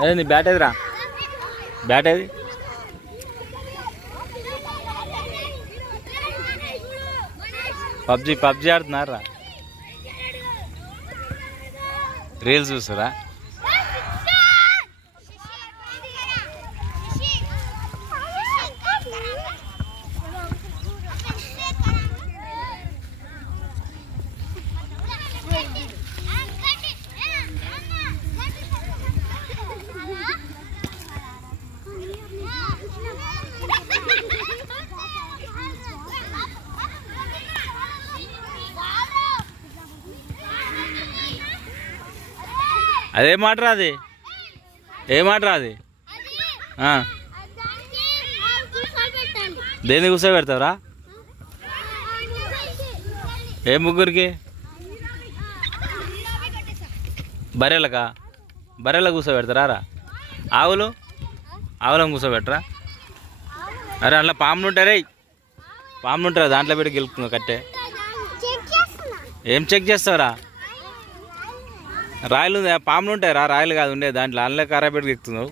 అదే నీ బ్యాట్ ఏదిరా? బ్యాట్ ఏది? పబ్జీ ఆడుతున్నారా? రీల్స్ చూస్తారా? అదే మాట రాది, ఏ మాట రాది? దేన్ని కూర్చోబెడతావురా? ఏ ముగ్గురికి? బర్రెలకా? బర్రెల కూర్చోబెడతారా రా? ఆవులను కూర్చోబెట్టరా? అరే అందులో పాములు ఉంటారే, పాములు ఉంటారా? దాంట్లో పెట్టి గెలుపుతున్నావు కట్టే. ఏం చెక్ చేస్తావురా? రాయలు పాములు ఉంటాయి రా, రాయలు కాదు ఉండే దాంట్లో. అందులో కర్ర పెట్టి ఎక్కుతున్నావు.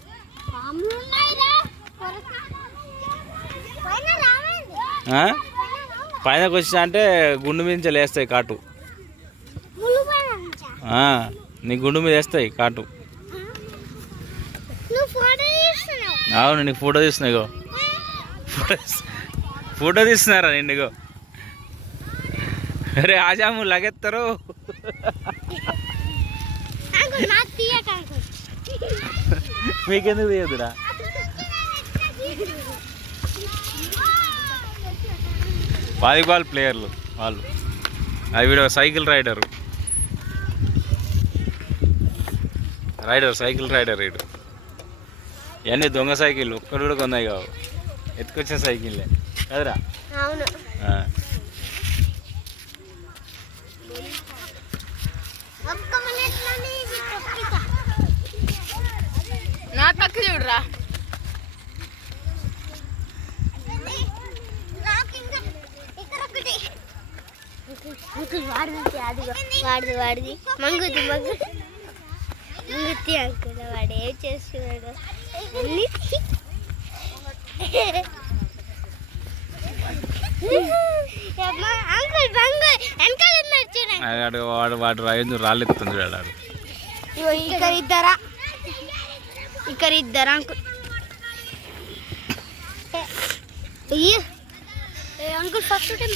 పైనకి వచ్చినా అంటే గుండు మీద వేస్తాయి కాటు. నీ గుండు మీద వేస్తాయి కాటు. అవును, నీకు ఫోటో తీస్తున్నా. ఇగో ఫోటో తీస్తున్నారా నిండుగో? అరే ఆజాము లగెత్తారు. మీకెందుకు తీయదురా? వాలీబాల్ ప్లేయర్లు వాళ్ళు. అది వీడు సైకిల్ రైడర్ సైకిల్ రైడర్ వీడు. ఇవన్నీ దొంగ సైకిల్, ఒక్కడు కూడా కొన్నాయి కావు, ఎత్తుకొచ్చిన సైకిల్లే కదరా? నా పక్క చూడరా. వాడిది మంగుతి అంకుల్ వాడు ఏం చేస్తున్నాడు? వాడు రాళ్ళు ఎత్తుంది. ఇక్కడ ఇద్దరా అంకుల్? Uncle first time